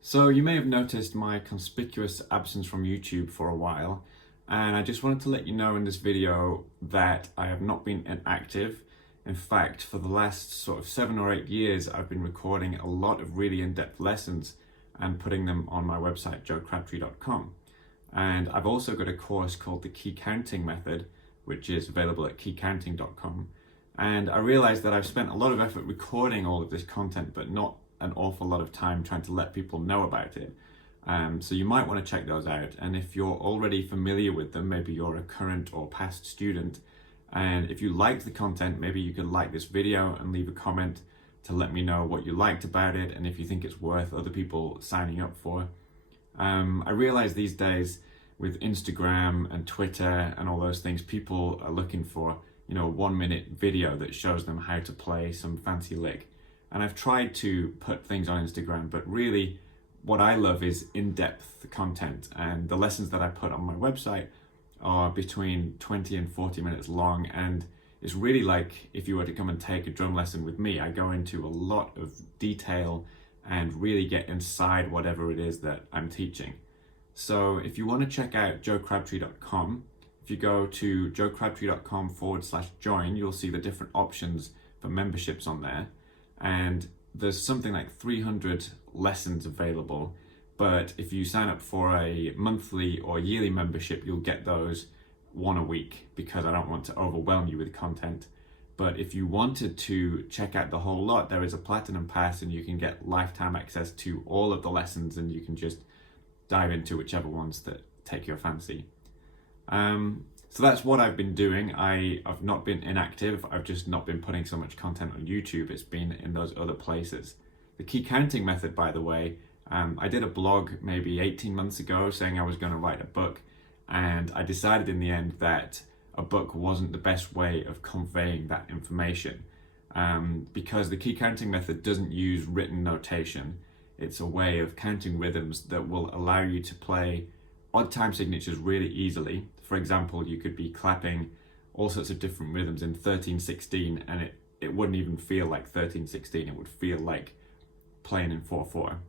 So you may have noticed my conspicuous absence from YouTube for a while, and I just wanted to let you know in this video that I have not been inactive. In fact, for the last sort of 7 or 8 years, I've been recording a lot of really in-depth lessons and putting them on my website, joecrabtree.com. And I've also got a course called the Key Counting Method, which is available at keycounting.com. And I realized that I've spent a lot of effort recording all of this content, but not an awful lot of time trying to let people know about it. So you might want to check those out. And if you're already familiar with them, maybe you're a current or past student, and if you liked the content, maybe you could like this video and leave a comment to let me know what you liked about it and if you think it's worth other people signing up for. I realize these days with Instagram and Twitter and all those things, people are looking for, a 1-minute video that shows them how to play some fancy lick. And I've tried to put things on Instagram, but really what I love is in-depth content. And the lessons that I put on my website are between 20 and 40 minutes long. And it's really like if you were to come and take a drum lesson with me, I go into a lot of detail and really get inside whatever it is that I'm teaching. So if you want to check out joecrabtree.com, if you go to joecrabtree.com/join, you'll see the different options for memberships on there. And there's something like 300 lessons available. But if you sign up for a monthly or yearly membership, you'll get those one a week because I don't want to overwhelm you with content. But if you wanted to check out the whole lot, there is a platinum pass and you can get lifetime access to all of the lessons and you can just dive into whichever ones that take your fancy. So that's what I've been doing. I've not been inactive. I've just not been putting so much content on YouTube. It's been in those other places. The Key Counting Method, by the way, I did a blog maybe 18 months ago saying I was going to write a book, and I decided in the end that a book wasn't the best way of conveying that information, because the Key Counting Method doesn't use written notation. It's a way of counting rhythms that will allow you to play odd time signatures really easily. For example, you could be clapping all sorts of different rhythms in 13/16 and it wouldn't even feel like 13/16, it would feel like playing in 4/4.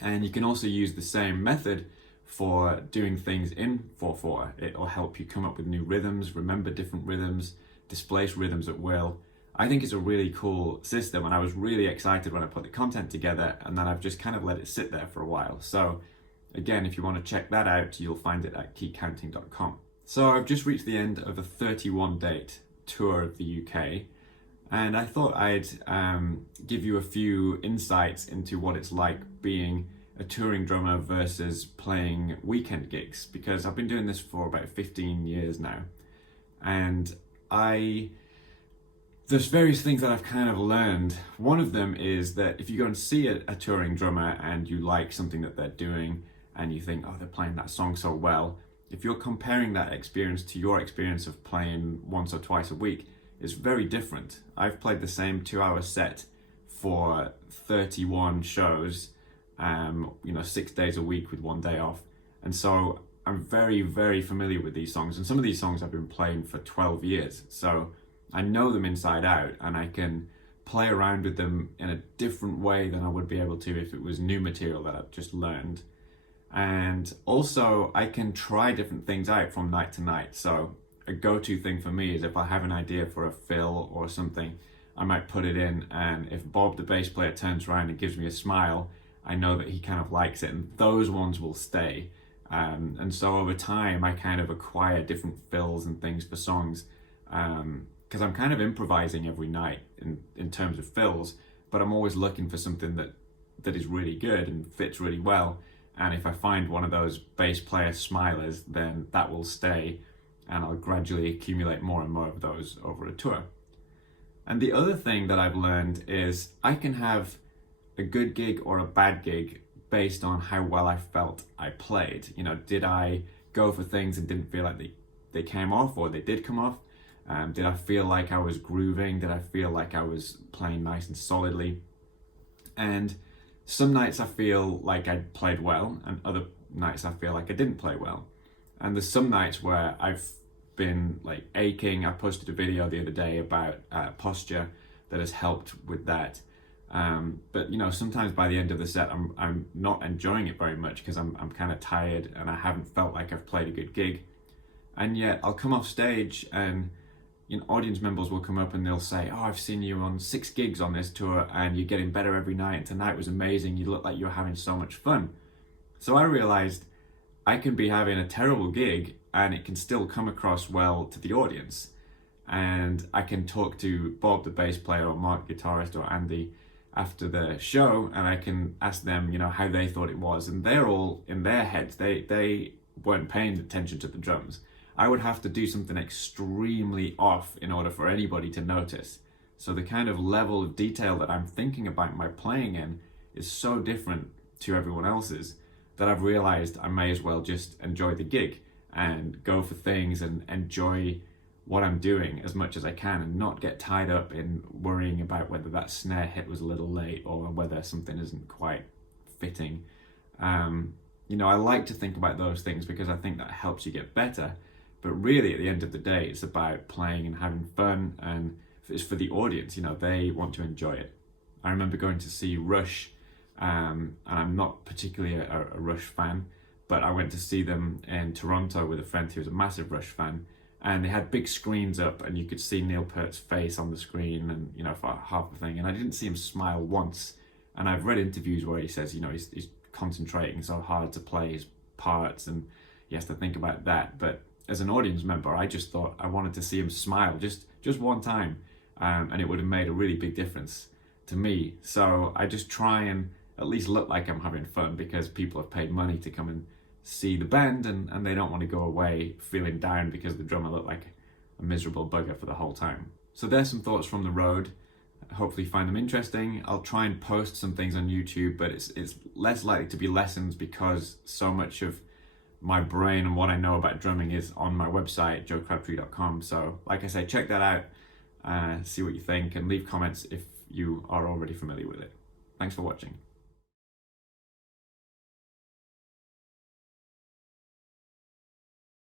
And you can also use the same method for doing things in 4/4. It'll help you come up with new rhythms, remember different rhythms, displace rhythms at will. I think it's a really cool system and I was really excited when I put the content together, and then I've just kind of let it sit there for a while. So again, if you want to check that out, you'll find it at keycounting.com. So I've just reached the end of a 31-date tour of the UK, and I thought I'd give you a few insights into what it's like being a touring drummer versus playing weekend gigs, because I've been doing this for about 15 years now. And there's various things that I've kind of learned. One of them is that if you go and see a touring drummer and you like something that they're doing and you think, oh, they're playing that song so well, if you're comparing that experience to your experience of playing once or twice a week, it's very different. I've played the same 2-hour set for 31 shows, 6 days a week with 1 day off. And so I'm very, very familiar with these songs. And some of these songs I've been playing for 12 years. So I know them inside out and I can play around with them in a different way than I would be able to if it was new material that I've just learned. And also I can try different things out from night to night. So a go-to thing for me is if I have an idea for a fill or something, I might put it in, and if Bob the bass player turns around and gives me a smile, I know that he kind of likes it, and those ones will stay. And so over time I kind of acquire different fills and things for songs, because I'm kind of improvising every night in terms of fills, but I'm always looking for something that is really good and fits really well. And if I find one of those bass player smilers, then that will stay, and I'll gradually accumulate more and more of those over a tour. And the other thing that I've learned is I can have a good gig or a bad gig based on how well I felt I played. Did I go for things and didn't feel like they came off, or they did come off? Did I feel like I was grooving? Did I feel like I was playing nice and solidly? And some nights I feel like I played well, and other nights I feel like I didn't play well. And there's some nights where I've been like aching. I posted a video the other day about posture that has helped with that. But you know, sometimes by the end of the set, I'm not enjoying it very much because I'm kind of tired and I haven't felt like I've played a good gig. And yet I'll come off stage and audience members will come up and they'll say, "Oh, I've seen you on 6 gigs on this tour and you're getting better every night. And tonight was amazing. You look like you're having so much fun." So I realized I can be having a terrible gig and it can still come across well to the audience. And I can talk to Bob, the bass player, or Mark, guitarist, or Andy after the show, and I can ask them, how they thought it was. And they're all in their heads. They weren't paying attention to the drums. I would have to do something extremely off in order for anybody to notice. So the kind of level of detail that I'm thinking about my playing in is so different to everyone else's that I've realized I may as well just enjoy the gig and go for things and enjoy what I'm doing as much as I can and not get tied up in worrying about whether that snare hit was a little late or whether something isn't quite fitting. I like to think about those things because I think that helps you get better. But really, at the end of the day, it's about playing and having fun, and it's for the audience. They want to enjoy it. I remember going to see Rush, and I'm not particularly a Rush fan, but I went to see them in Toronto with a friend who was a massive Rush fan, and they had big screens up, and you could see Neil Peart's face on the screen, and for half the thing, and I didn't see him smile once. And I've read interviews where he says, he's concentrating so hard to play his parts, and he has to think about that, but as an audience member, I just thought I wanted to see him smile just one time, and it would have made a really big difference to me. So I just try and at least look like I'm having fun because people have paid money to come and see the band, and they don't want to go away feeling down because the drummer looked like a miserable bugger for the whole time. So there's some thoughts from the road. Hopefully you find them interesting. I'll try and post some things on YouTube, but it's less likely to be lessons because so much of my brain and what I know about drumming is on my website, joecrabtree.com. So like I say, check that out, see what you think, and leave comments if you are already familiar with it. Thanks for watching.